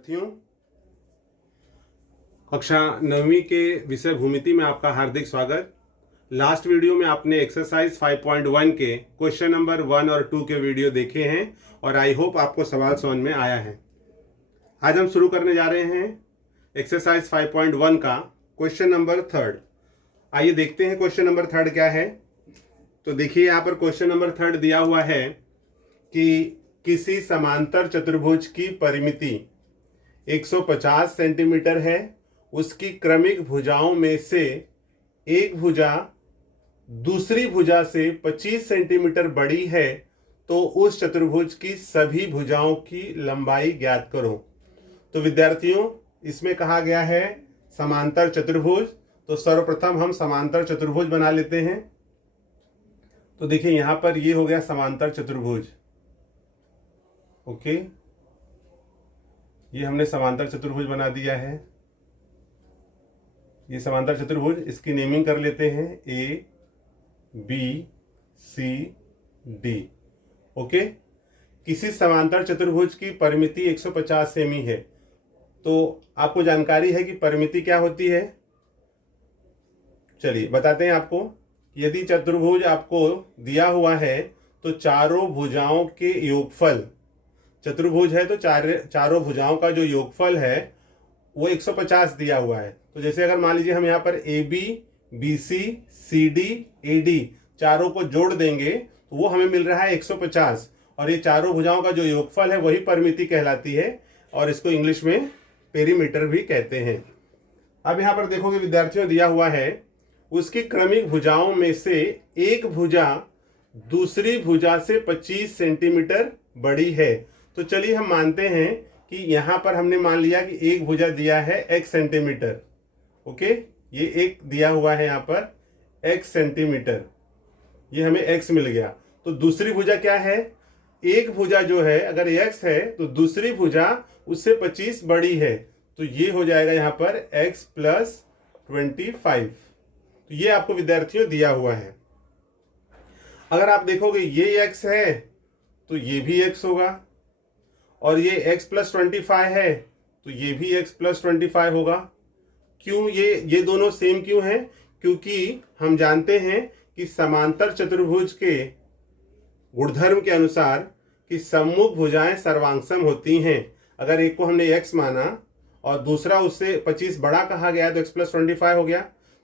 विद्यार्थियों, कक्षा 9वीं के विषय भूमिति में आपका हार्दिक स्वागत। लास्ट वीडियो में आपने एक्सरसाइज 5.1 के क्वेश्चन नंबर 1 और 2 के वीडियो देखे हैं और आई होप आपको सवाल समझ में आया है। आज हम शुरू करने जा रहे हैं एक्सरसाइज 5.1 का क्वेश्चन नंबर 3। आइए देखते हैं क्वेश्चन नंबर 3 क्या है। तो देखिए यहाँ पर क्वेश्चन नंबर 3 दिया हुआ है कि किसी समांतर चतुर्भुज की परिमिति 150 सेंटीमीटर है। उसकी क्रमिक भुजाओं में से एक भुजा दूसरी भुजा से 25 सेंटीमीटर बड़ी है, तो उस चतुर्भुज की सभी भुजाओं की लंबाई ज्ञात करो। तो विद्यार्थियों, इसमें कहा गया है समांतर चतुर्भुज। तो सर्वप्रथम हम समांतर चतुर्भुज बना लेते हैं। तो देखिए यहां पर ये हो गया समांतर चतुर्भुज। ओके, ये हमने समांतर चतुर्भुज बना दिया है। ये समांतर चतुर्भुज, इसकी नेमिंग कर लेते हैं A B C D. Okay, किसी समांतर चतुर्भुज की परिमिति 150 सेमी है। तो आपको जानकारी है कि परिमिति क्या होती है। चलिए बताते हैं आपको। यदि चतुर्भुज आपको दिया हुआ है तो चारों भुजाओं के योगफल, चतुर्भुज है तो चारों भुजाओं का जो योगफल है वो 150 दिया हुआ है। तो जैसे अगर मान लीजिए हम यहाँ पर A B B C C D A D चारों को जोड़ देंगे तो वो हमें मिल रहा है 150, और ये चारों भुजाओं का जो योगफल है वही परिमिति कहलाती है और इसको इंग्लिश में पेरीमीटर भी कहते हैं। अब यहाँ पर देखोगे विद्यार्थियों, दिया हुआ है उसकी क्रमिक भुजाओं में से एक भुजा दूसरी भुजा से 25 सेंटीमीटर बड़ी है। तो चलिए हम मानते हैं कि यहां पर हमने मान लिया कि एक भुजा दिया है x सेंटीमीटर। ओके, ये एक दिया हुआ है यहाँ पर x सेंटीमीटर, ये हमें x मिल गया। तो दूसरी भुजा क्या है, एक भुजा जो है अगर x है तो दूसरी भुजा उससे 25 बड़ी है, तो ये हो जाएगा यहाँ पर x प्लस 25। तो ये आपको विद्यार्थियों दिया हुआ है। अगर आप देखोगे ये x है तो ये भी x होगा, और ये x प्लस 25 है तो ये भी x प्लस 25 होगा। क्यों ये दोनों सेम क्यों हैं? क्योंकि हम जानते हैं कि समांतर चतुर्भुज के गुणधर्म के अनुसार कि सम्मुख भुजाएं सर्वांगसम होती हैं। अगर एक को हमने x माना और दूसरा उससे 25 बड़ा कहा गया तो x प्लस 25 हो गया।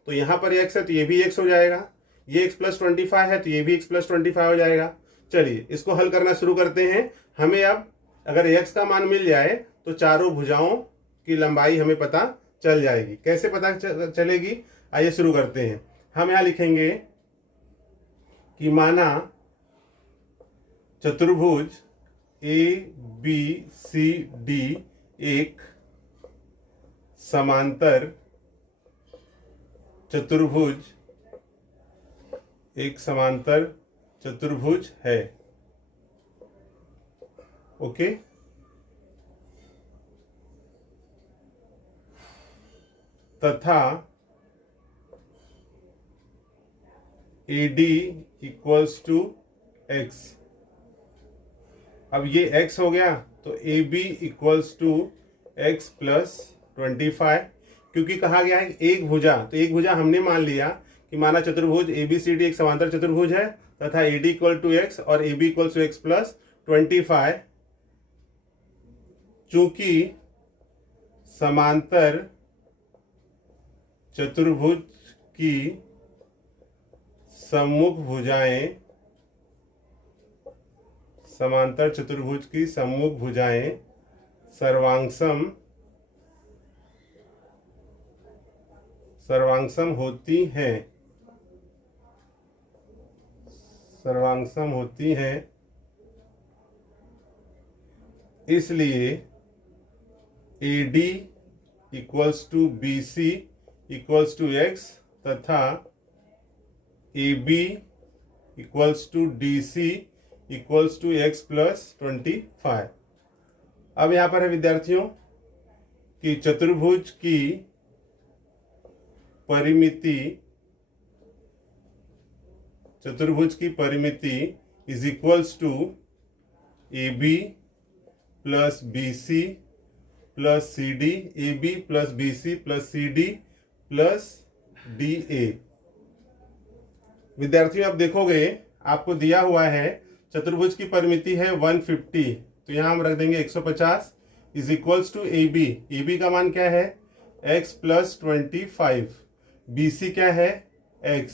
तो यहाँ पर x है तो ये भी x हो जाएगा, ये x प्लस 25 है तो ये भी x प्लस 25 हो जाएगा। चलिए इसको हल करना शुरू करते हैं। हमें अब अगर x का मान मिल जाए तो चारों भुजाओं की लंबाई हमें पता चल जाएगी। कैसे पता चलेगी, आइए शुरू करते हैं। हम यहाँ लिखेंगे कि माना चतुर्भुज ए बी सी डी एक समांतर चतुर्भुज है। ओके, तथा AD इक्वल्स टू x। अब ये x हो गया तो AB equals to x plus 25। क्योंकि कहा गया है एक भुजा, तो एक भुजा हमने मान लिया कि माना चतुर्भुज ABCD एक समांतर चतुर्भुज है तथा AD इक्वल टू x और AB equals to x plus 25। चूंकि समांतर चतुर्भुज की सम्मुख भुजाएं सर्वांगसम होती हैं, इसलिए AD equals to BC equals to x तथा AB equals to DC equals to x plus 25। अब यहाँ पर है विद्यार्थियों कि चतुर्भुज की परिमिति is equals to AB plus BC plus C D, A B plus B C plus C D plus D A. विद्यार्थियों आप देखोगे आपको दिया हुआ है चतुर्भुज की परिमिति है 150, तो यहाँ हम रख देंगे 150 is equals to A B. A B का मान क्या है x प्लस 25, बी सी क्या है x,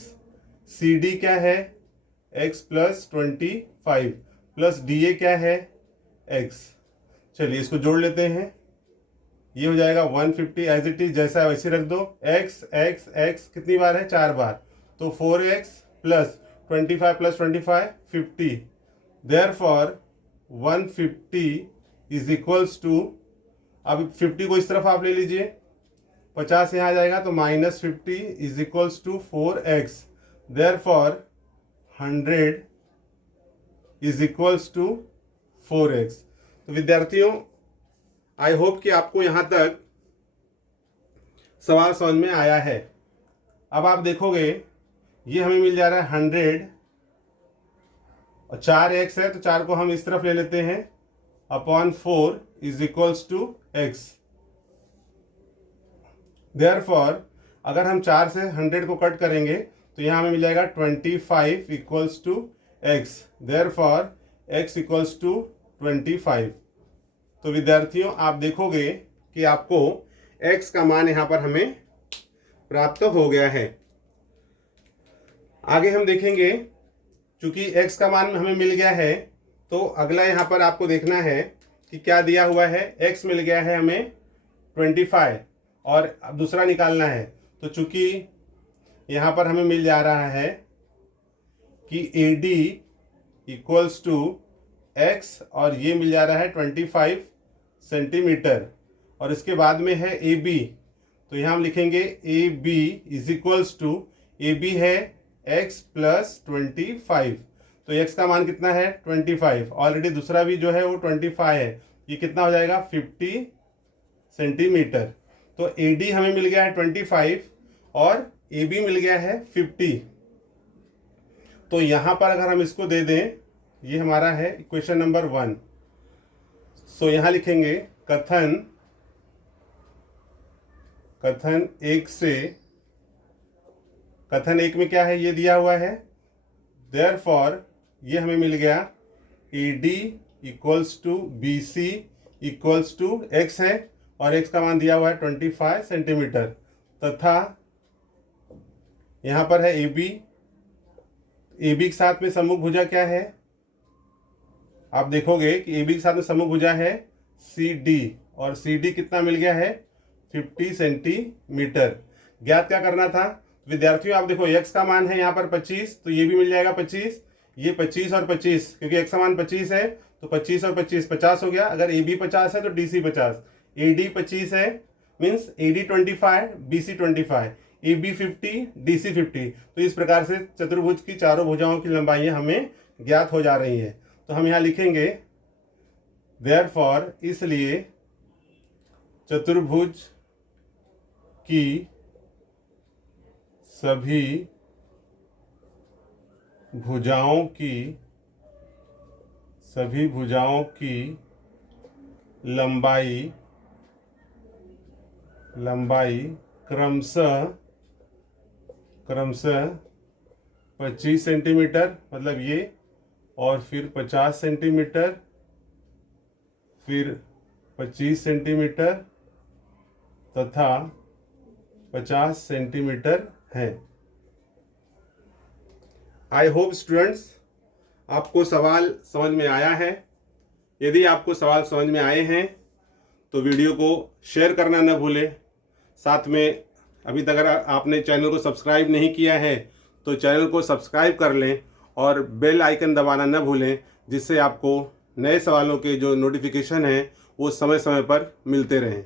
सी डी क्या है x प्लस 25 प्लस डी ए क्या है x। चलिए इसको जोड़ लेते हैं, ये हो जाएगा 150 एज इट इज जैसा है वैसे रख दो। x x x कितनी बार है 4 बार, तो 4x plus 25 plus 25 50। Therefore 150 is equals to, अब 50 को इस तरफ आप ले लीजिए, 50 यहाँ आ जाएगा तो -50 is equals to 4x। Therefore 100 is equals to 4x। तो विद्यार्थियों आई होप कि आपको यहाँ तक सवाल समझ में आया है। अब आप देखोगे ये हमें मिल जा रहा है 100 और 4x है तो 4 को हम इस तरफ ले लेते हैं upon 4 is equals to x। Therefore अगर हम 4 से 100 को कट करेंगे तो यहाँ हमें मिल जाएगा 25 equals to x। Therefore x equals to 25। तो विद्यार्थियों आप देखोगे कि आपको x का मान यहाँ पर हमें प्राप्त हो गया है। आगे हम देखेंगे, चूंकि x का मान हमें मिल गया है तो अगला यहाँ पर आपको देखना है कि क्या दिया हुआ है। x मिल गया है हमें 25 और अब दूसरा निकालना है, तो चूंकि यहाँ पर हमें मिल जा रहा है कि AD इक्वल्स टू x और ये मिल जा रहा है 25 सेंटीमीटर और इसके बाद में है AB, तो यहाँ हम लिखेंगे AB is equals to, AB है x प्लस 25, तो x का मान कितना है 25, ऑलरेडी दूसरा भी जो है वो 25 है, ये कितना हो जाएगा 50 सेंटीमीटर। तो AD हमें मिल गया है 25 और AB मिल गया है 50। तो यहाँ पर अगर हम इसको दे दें, ये हमारा है इक्वेशन नंबर 1। सो यहाँ लिखेंगे कथन 1 से, कथन 1 में क्या है ये दिया हुआ है। देयरफॉर ये हमें मिल गया AD equals to BC equals to x है और x का मान दिया हुआ है 25 सेंटीमीटर, तथा यहाँ पर है AB। AB के साथ में सम्मुख भुजा क्या है, आप देखोगे कि AB के साथ में सम्मुख भुजा है CD और CD कितना मिल गया है 50 सेंटीमीटर। ज्ञात क्या करना था विद्यार्थियों, आप देखो x का मान है यहाँ पर 25, तो ये भी मिल जाएगा 25, ये 25 और 25, क्योंकि x का मान 25 है तो 25 और 25 50 हो गया। अगर AB 50 है तो DC 50, AD 25 है means AD 25 BC 25, AB 50 DC 50। तो इस प्रकार से चतुर्भुज की चारों भुजाओं की लंबाइयाँ हमें ज्ञात हो जा रही हैं। तो हम यहाँ लिखेंगे देयरफॉर, इसलिए चतुर्भुज की सभी भुजाओं की लंबाई क्रमशः 25 सेंटीमीटर, मतलब ये, और फिर 50 सेंटीमीटर, फिर 25 सेंटीमीटर तथा 50 सेंटीमीटर है। आई होप स्टूडेंट्स आपको सवाल समझ में आया है। यदि आपको सवाल समझ में आए हैं तो वीडियो को शेयर करना न भूलें। साथ में अभी तक अगर आपने चैनल को सब्सक्राइब नहीं किया है तो चैनल को सब्सक्राइब कर लें और बेल आइकन दबाना न भूलें, जिससे आपको नए सवालों के जो नोटिफिकेशन हैं वो समय समय पर मिलते रहें।